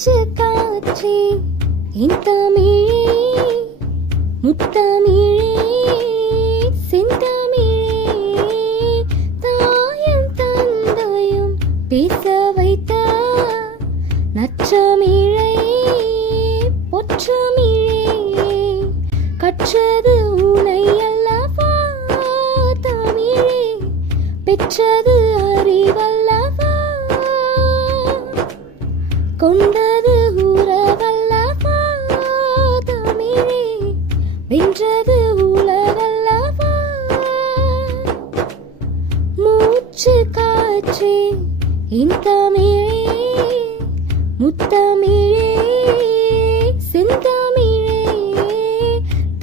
மூச்சு காற்றே என் தமிழே முத்தமிழே செந்தமிழே தாயும் தந்தையும் பேச வைத்த நற்றமிழை பொற்றமிழே கற்றது உனை அல்லவா தமிழே பெற்றது அறிவல்லவா கொண்டது உறவல்லவா தமிழே வென்றது உலகல்லவா மூச்சு காற்றே என் தமிழே முத்தமிழே செந்தமிழே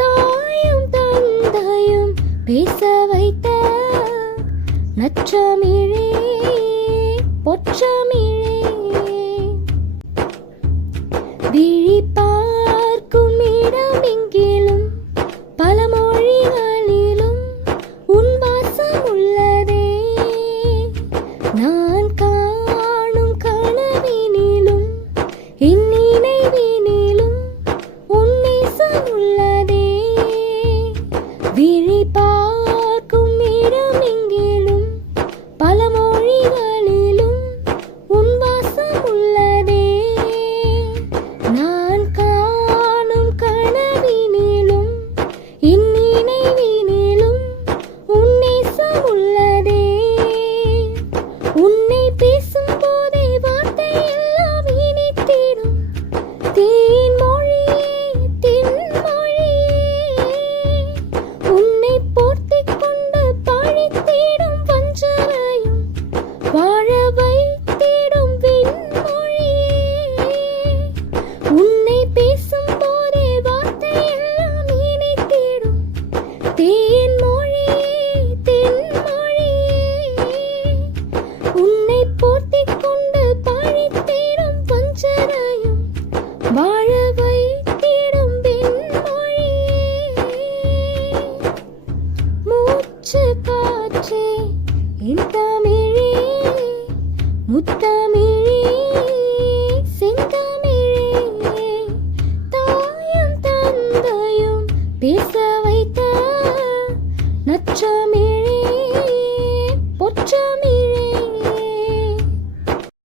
தாயும் தந்தையும் பேச வைத்த நற்றமிழே பொற்றமிழே விழி பார்க்கும் இடமெங்கிலும் பல மொழிகளிலும் உன் வாசம் உள்ளதே நான் காணும் கனவினிலும் என் நினைவினிலும் உன் நேசம் உள்ளதே விழி பார்க்கும் இடமெங்கிலும் பல மொழிகளிலும் உன் வாசம் உள்ளதே நான் காணும் கனவினிலும் என் நினைவினிலும் உன் நேசம் உள்ளதே உன்னை